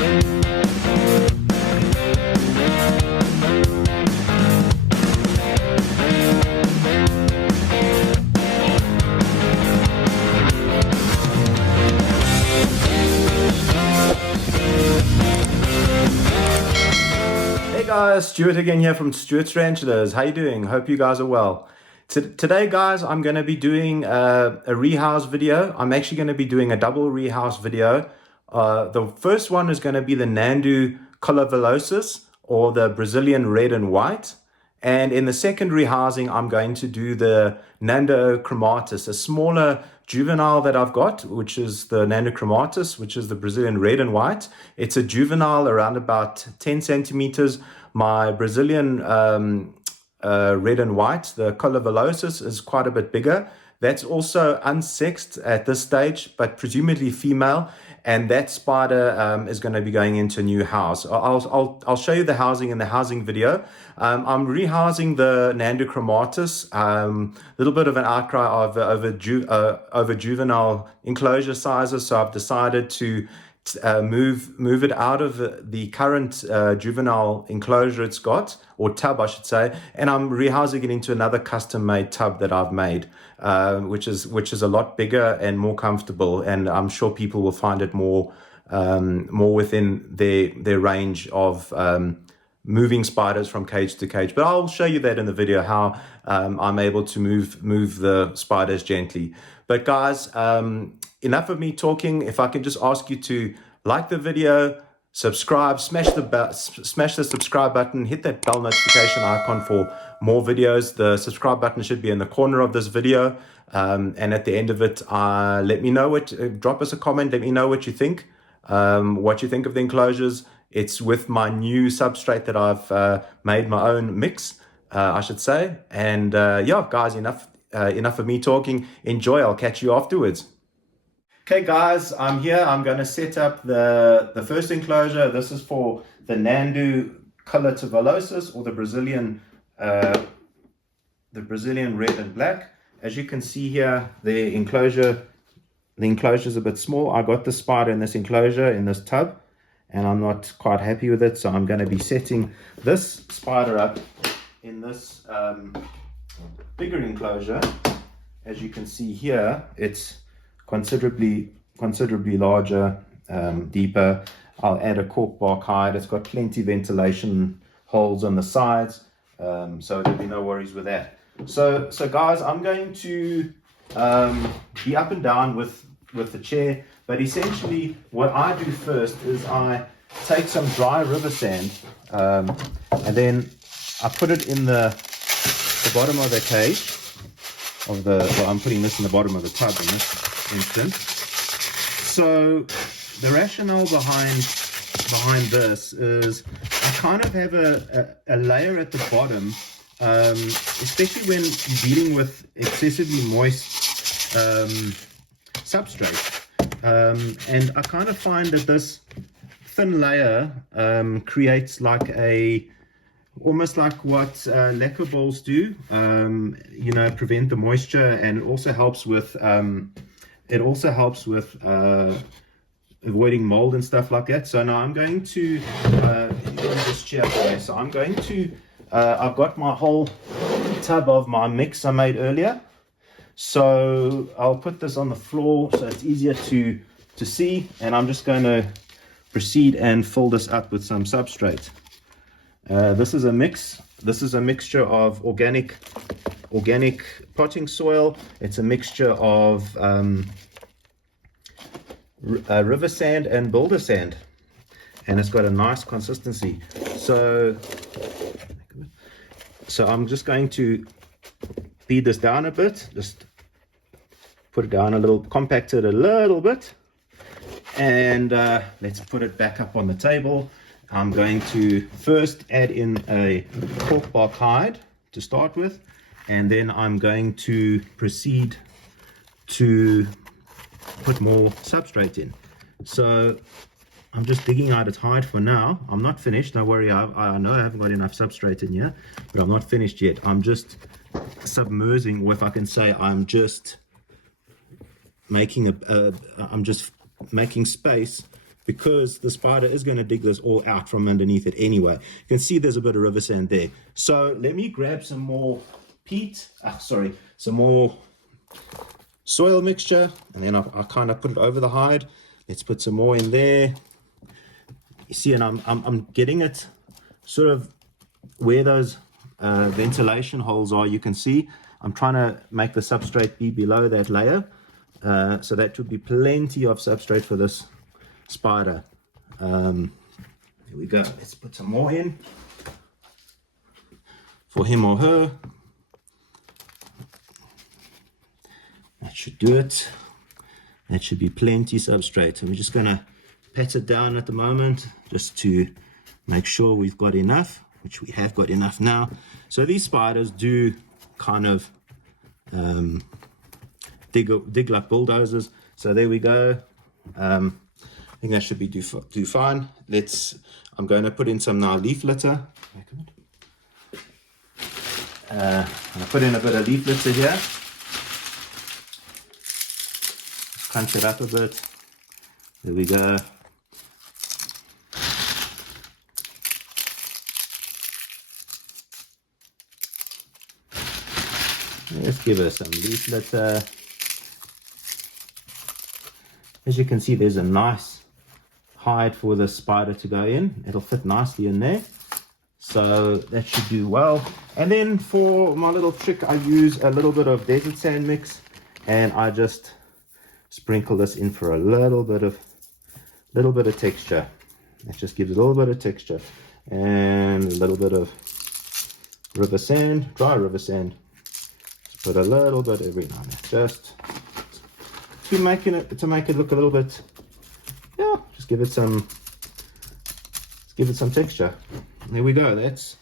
Hey guys, Stuart again here from Stuart's Tarantulas. How you doing? Hope you guys are well. Today guys, I'm going to be doing a rehouse video. I'm actually going to be doing a double rehouse video. The first one is going to be the Nhandu Chromatus, or the Brazilian red and white. And in the second rehousing, I'm going to do the Nhandu Chromatus, a smaller juvenile that I've got, which is the Nhandu Chromatus, which is the Brazilian red and white. It's a juvenile around about 10 centimeters. My Brazilian red and white, the coloratovillosus, is quite a bit bigger. That's also unsexed at this stage, but presumably female. And that spider is going to be going into a new house. I'll show you the housing in the housing video. I'm rehousing the Nhandu Chromatus. A little bit of an outcry over juvenile enclosure sizes, so I've decided to move it out of the current juvenile enclosure it's got, or tub I should say, and I'm rehousing it into another custom-made tub that I've made, which is a lot bigger and more comfortable, and I'm sure people will find it more within their range of moving spiders from cage to cage. But I'll show you that in the video, how I'm able to move the spiders gently. But guys, enough of me talking. If I can just ask you to like the video, subscribe, smash the subscribe button, hit that bell notification icon for more videos. The subscribe button should be in the corner of this video, and at the end of it, let me know drop us a comment. Let me know what you think of the enclosures. It's with my new substrate that I've made my own mix, I should say. And yeah, guys, enough of me talking. Enjoy. I'll catch you afterwards. Okay guys, I'm here. I'm going to set up the first enclosure. This is for the Nhandu coloratovillosus, or the Brazilian red and black. As you can see here, the enclosure is a bit small. I got the spider in this enclosure, in this tub, and I'm not quite happy with it, so I'm going to be setting this spider up in this bigger enclosure. As you can see here, it's considerably larger, deeper. I'll add a cork bark hide. It's got plenty of ventilation holes on the sides, so there'll be no worries with that. So guys, I'm going to be up and down with the chair, but essentially what I do first is I take some dry river sand, and then I put it in the bottom of the cage I'm putting this in the bottom of the tub in this instance. So the rationale behind this is I kind of have a layer at the bottom, especially when you're dealing with excessively moist substrate, and I kind of find that this thin layer creates like almost like what lacquer balls do, prevent the moisture, and it also helps with avoiding mold and stuff like that. So now I'm going to this chair away. So I'm going to I've got my whole tub of my mix I made earlier, so I'll put this on the floor so it's easier to see, and I'm just going to proceed and fill this up with some substrate. This is a mix. This is a mixture of organic potting soil. It's a mixture of river sand and boulder sand, and it's got a nice consistency. So I'm just going to beat this down a bit, just put it down a little, compact it a little bit, and let's put it back up on the table. I'm going to first add in a cork bark hide to start with, and then I'm going to proceed to put more substrate in. So I'm just digging out its hide for now. I'm not finished, don't worry. I know I haven't got enough substrate in here, but I'm not finished yet. I'm just submersing, or if I can say, I'm just making space because the spider is going to dig this all out from underneath it anyway. You can see there's a bit of river sand there. So let me grab some more some more soil mixture, and then I kind of put it over the hide. Let's put some more in there. You see, and I'm getting it sort of where those ventilation holes are. You can see I'm trying to make the substrate be below that layer, so that would be plenty of substrate for this spider. Here we go. Let's put some more in for him or her. That should do it. That should be plenty substrate. I'm just going to pat it down at the moment just to make sure we've got enough, which we have got enough now. So these spiders do kind of dig like bulldozers. So there we go. I think that should be do fine. I'm going to put in some now leaf litter. I'm going to put in a bit of leaf litter here. Crunch it up a bit. There we go. Let's give her some leaf litter. As you can see, there's a nice hide for the spider to go in. It'll fit nicely in there. So that should do well. And then for my little trick, I use a little bit of desert sand mix, and I just sprinkle this in for a little bit of texture. It just gives it a little bit of texture, and a little bit of river sand, dry river sand. Just put a little bit every now and then, just to make it look a little bit. Yeah, just give it some texture. There we go. That's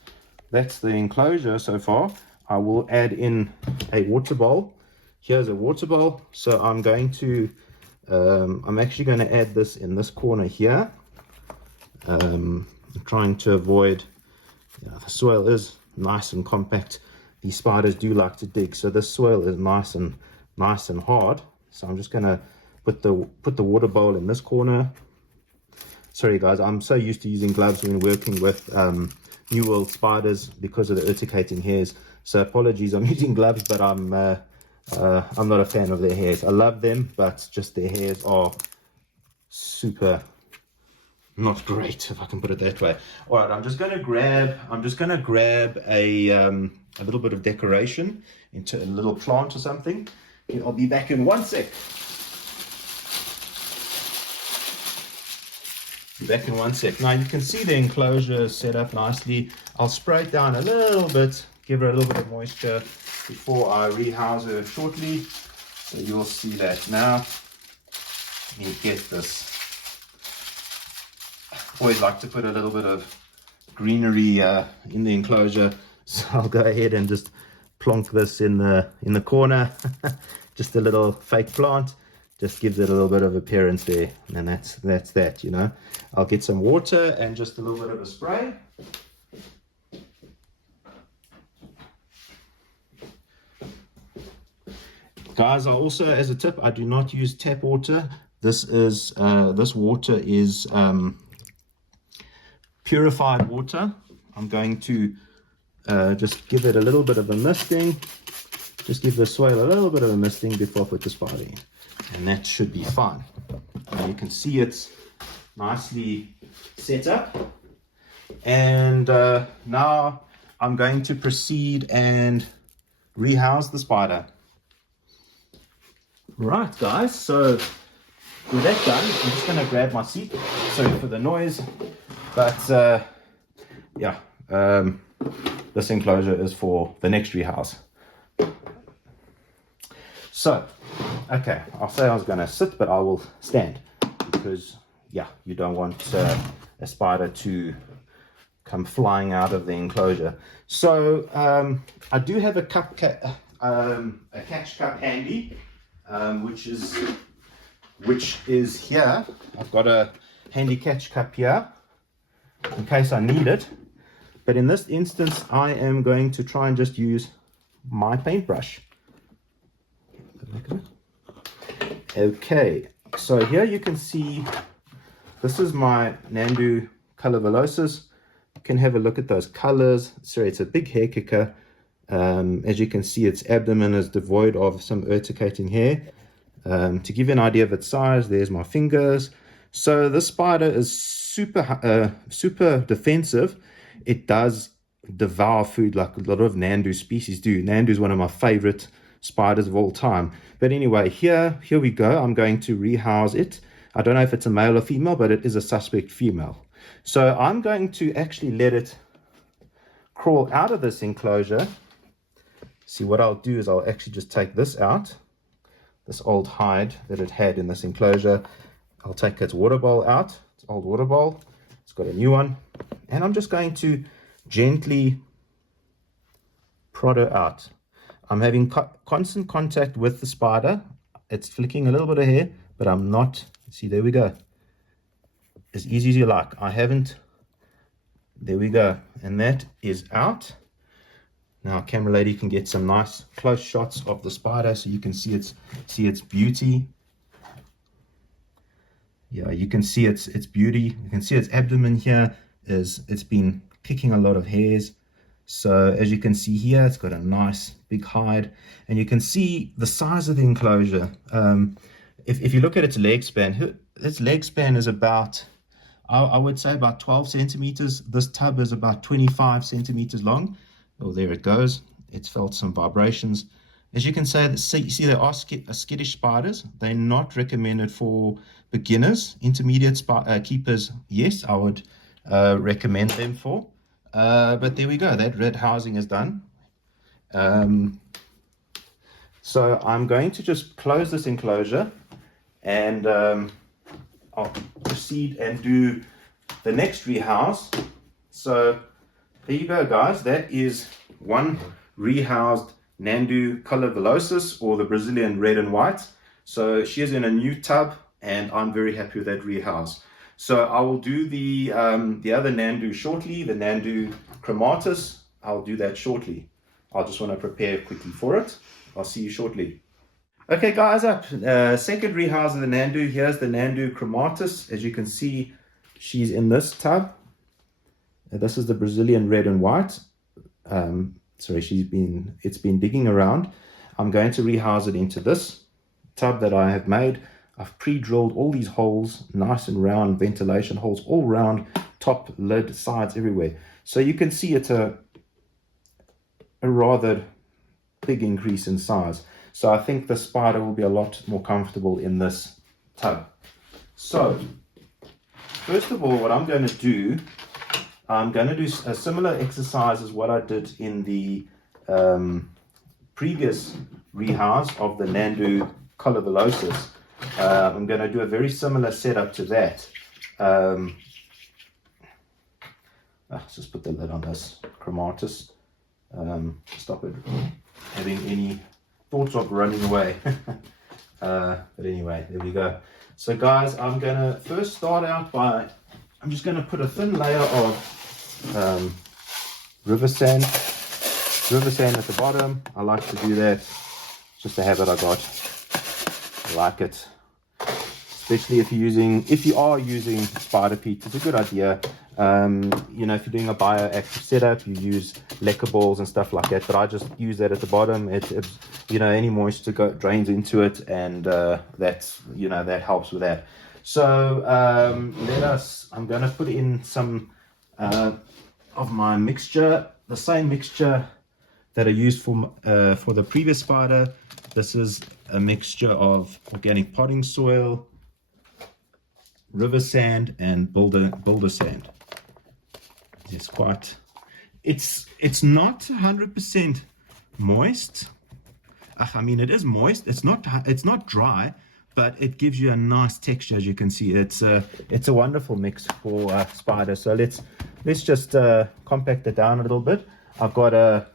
the enclosure so far. I will add in a water bowl. Here's a water bowl. So I'm going to I'm actually going to add this in this corner here. I'm trying to avoid, the soil is nice and compact. These spiders do like to dig, so this soil is nice and hard. So I'm just going to put the water bowl in this corner. Sorry guys, I'm so used to using gloves when working with New World spiders because of the urticating hairs. So apologies, I'm using gloves, but I'm not a fan of their hairs. I love them, but just their hairs are super not great, if I can put it that way. All right, I'm just going to grab a little bit of decoration into a little plant or something. I'll be back in 1 sec. Back in 1 sec. Now you can see the enclosure set up nicely. I'll spray it down a little bit, give her a little bit of moisture before I rehouse her shortly. So you'll see that now. Let me get this. Always like to put a little bit of greenery in the enclosure. So I'll go ahead and just plonk this in the corner. Just a little fake plant. Just gives it a little bit of appearance there, and that's that, you know. I'll get some water and just a little bit of a spray. Guys, I also, as a tip, I do not use tap water. This water is purified water. I'm going to just give it a little bit of a misting. Just give the soil a little bit of a misting before I put the spider in. And that should be fine. And you can see it's nicely set up. And now I'm going to proceed and rehouse the spider. Right, guys, so with that done, I'm just going to grab my seat. Sorry for the noise, but this enclosure is for the next rehouse. So, okay, I'll say I was going to sit, but I will stand because, you don't want a spider to come flying out of the enclosure. So, I do have a catch cup handy, which is here. I've got a handy catch cup here in case I need it. But in this instance, I am going to try and just use my paintbrush. Okay, so here you can see this is my Nhandu coloratovillosus. You can have a look at those colors. So it's a big hair kicker. As you can see, its abdomen is devoid of some urticating hair. To give you an idea of its size, there's my fingers. So this spider is super defensive. It does devour food like a lot of Nhandu species do. Nhandu is one of my favorite spiders of all time. But anyway, here we go. I'm going to rehouse it. I don't know if it's a male or female, but it is a suspect female. So I'm going to actually let it crawl out of this enclosure. See, what I'll do is I'll actually just take this out, this old hide that it had in this enclosure. I'll take its water bowl out, its old water bowl. It's got a new one. And I'm just going to gently prod her out. I'm having constant contact with the spider. It's flicking a little bit of hair, but I'm not. See, there we go. As easy as you like. I haven't. There we go. And that is out. Now, camera lady can get some nice close shots of the spider so you can see its beauty. Yeah, you can see its beauty. You can see its abdomen here it's been kicking a lot of hairs. So as you can see here, it's got a nice big hide, and you can see the size of the enclosure. If you look at its leg span is about, I would say, about 12 centimeters. This tub is about 25 centimeters long. Oh, there it goes. It's felt some vibrations. As you can see, they are skittish spiders. They're not recommended for beginners. Intermediate keepers, yes, I would recommend them for. But there we go. That red housing is done. So I'm going to just close this enclosure, and I'll proceed and do the next rehouse. So there you go, guys. That is one rehoused Nhandu coloratovillosus, or the Brazilian red and white. So she is in a new tub, and I'm very happy with that rehouse. So I will do the other Nhandu shortly, the Nhandu Chromatus. I'll do that shortly. I'll just want to prepare quickly for it. I'll see you shortly. Okay, guys, second rehouse of the Nhandu. Here's the Nhandu Chromatus. As you can see, she's in this tub. This is the Brazilian red and white. Sorry, it's been digging around. I'm going to rehouse it into this tub that I have made. I've pre-drilled all these holes, nice and round ventilation holes all round, top, lid, sides, everywhere. So you can see it's a rather big increase in size. So I think the spider will be a lot more comfortable in this tub. So first of all, what I'm going to do a similar exercise as what I did in the previous rehouse of the Nhandu coloratovillosus. I'm going to do a very similar setup to that. Let's just put the lid on this Chromatus. Stop it having any thoughts of running away. But anyway, there we go. So guys, I'm going to first start out by, I'm just going to put a thin layer of river sand at the bottom. I like to do that. It's just a habit I got. I like it, especially if you are using spider peat. It's a good idea. You know, if you're doing a bioactive setup, you use lacquer balls and stuff like that. But I just use that at the bottom. It's you know, any moisture drains into it, and that's, you know, that helps with that. So I'm going to put in some of my mixture, the same mixture that I used for the previous spider. This is a mixture of organic potting soil, river sand, and boulder sand. It's not 100% moist. I mean, it is moist. It's not dry, but it gives you a nice texture. As you can see, it's a wonderful mix for spiders. So let's just compact it down a little bit. I've got a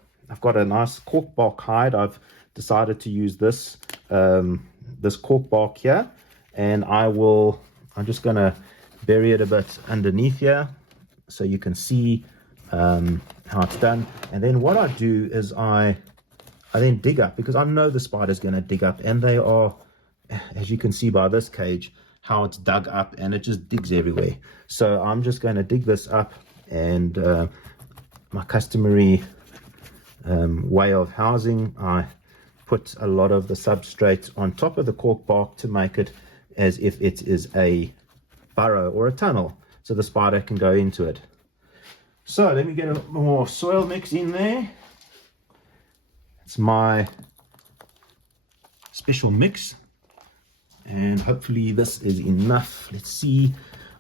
nice cork bark hide. I've decided to use this cork bark here, and I'm just gonna bury it a bit underneath here so you can see how it's done. And then what I do is I then dig up, because I know the spider's gonna dig up, and they are, as you can see by this cage, how it's dug up, and it just digs everywhere. So I'm just going to dig this up, and my customary way of housing, I put a lot of the substrate on top of the cork bark to make it as if it is a burrow or a tunnel, so the spider can go into it. So let me get a more soil mix in there. It's my special mix, and hopefully this is enough. Let's see.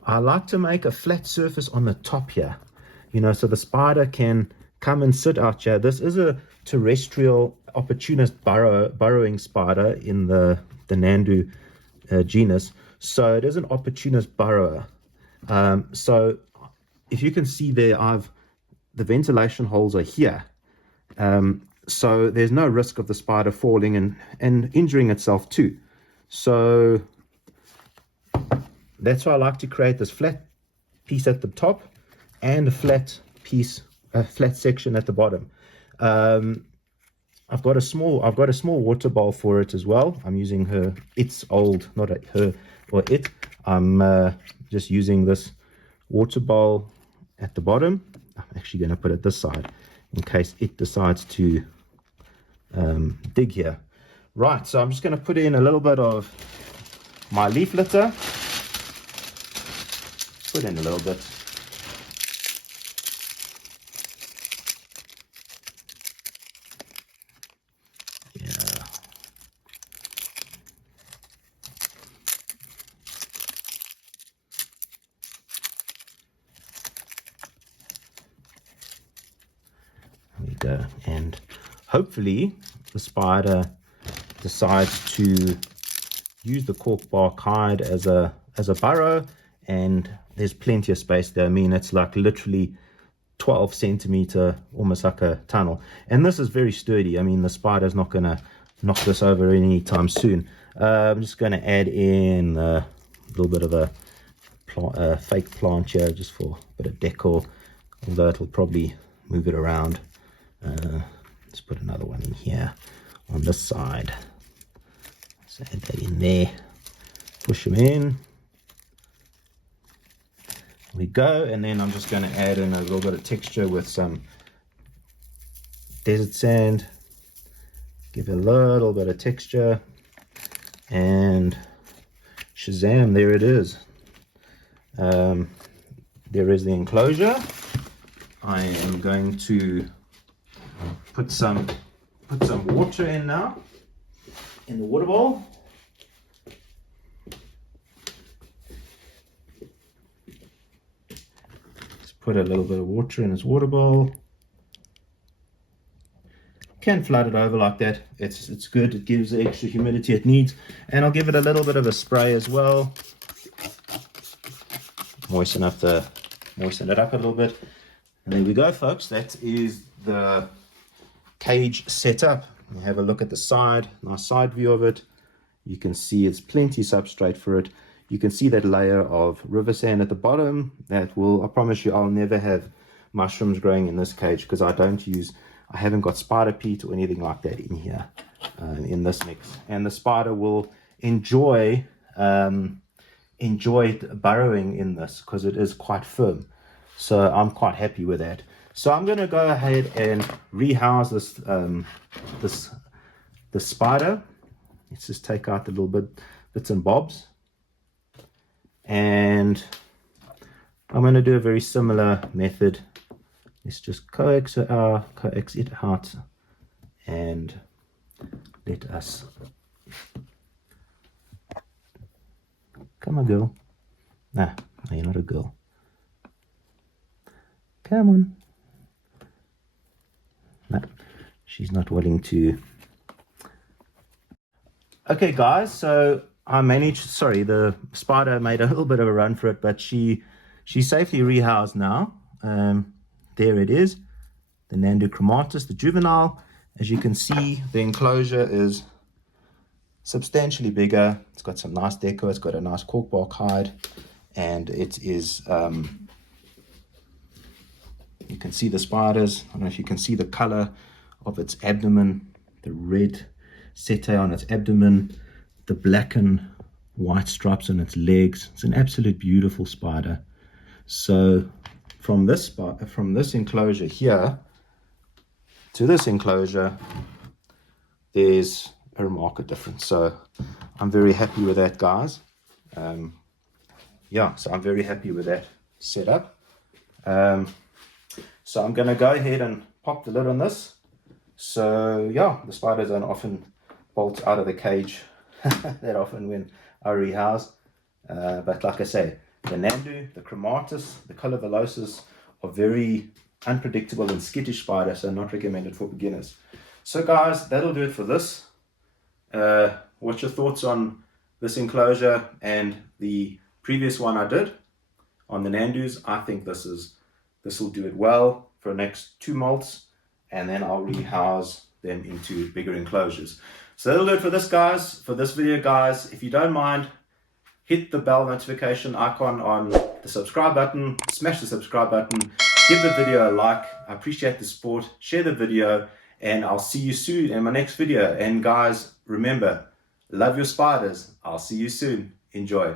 I like to make a flat surface on the top here, you know, so the spider can come and sit out here. This is a terrestrial opportunist burrowing spider in the Nhandu genus, so it is an opportunist burrower. So if you can see there, the ventilation holes are here, so there's no risk of the spider falling and injuring itself too. So that's why I like to create this flat piece at the top and a flat section at the bottom. I've got a small water bowl for it as well. I'm using I'm just using this water bowl at the bottom. I'm actually going to put it this side in case it decides to dig here. Right, so I'm just going to put in a little bit of my leaf litter. Put in a little bit. Go, and hopefully the spider decides to use the cork bark hide as a burrow, and there's plenty of space there. I mean, it's like literally 12 centimeter, almost like a tunnel, and this is very sturdy. I mean, the spider's not gonna knock this over anytime soon. I'm just going to add in a little bit of a fake plant here just for a bit of decor, although it'll probably move it around. Let's put another one in here on this side. Let's add that in there, push them in. There we go. And then I'm just going to add in a little bit of texture with some desert sand, give it a little bit of texture, and shazam, there it is. There is the enclosure. I am going to put some water in now in the water bowl. Just put a little bit of water in this water bowl. Can flood it over like that. It's good. It gives the extra humidity it needs, and I'll give it a little bit of a spray as well. Moisten it up a little bit, and there we go, folks. That is the cage set up. You have a look at the side, nice side view of it. You can see it's plenty substrate for it. You can see that layer of river sand at the bottom. That will, I promise you, I'll never have mushrooms growing in this cage because I haven't got spider peat or anything like that in here in this mix. And the spider will enjoy burrowing in this because it is quite firm. So I'm quite happy with that. So I'm going to go ahead and rehouse this spider. Let's just take out the little bits and bobs. And I'm going to do a very similar method. Let's just coax it out and let us... Come on, girl. Nah, you're not a girl. Come on. No, she's not willing to. Okay, guys, so I managed, the spider made a little bit of a run for it, but she's safely rehoused now. There it is, the Nhandu Chromatus, the juvenile. As you can see, the enclosure is substantially bigger. It's got some nice decor. It's got a nice corkbark hide, and it is, you can see the spiders. I don't know if you can see the color of its abdomen, the red setae on its abdomen, the blackened white stripes on its legs. It's an absolute beautiful spider. So from this enclosure here to this enclosure, there's a remarkable difference. So I'm very happy with that, guys. Yeah, so I'm very happy with that setup. So I'm going to go ahead and pop the lid on this. So yeah, the spiders don't often bolt out of the cage that often when I rehouse. But like I say, the Nhandu, the Chromatus, the coloratovillosus are very unpredictable and skittish spiders, so not recommended for beginners. So guys, that'll do it for this. What's your thoughts on this enclosure and the previous one I did on the Nhandus? I think this will do it well for the next 2 molts, and then I'll rehouse them into bigger enclosures. So that'll do it for this video, guys. If you don't mind, hit the bell notification icon on the subscribe button, smash the subscribe button, give the video a like. I appreciate the support. Share the video, and I'll see you soon in my next video. And guys, remember, love your spiders. I'll see you soon. Enjoy.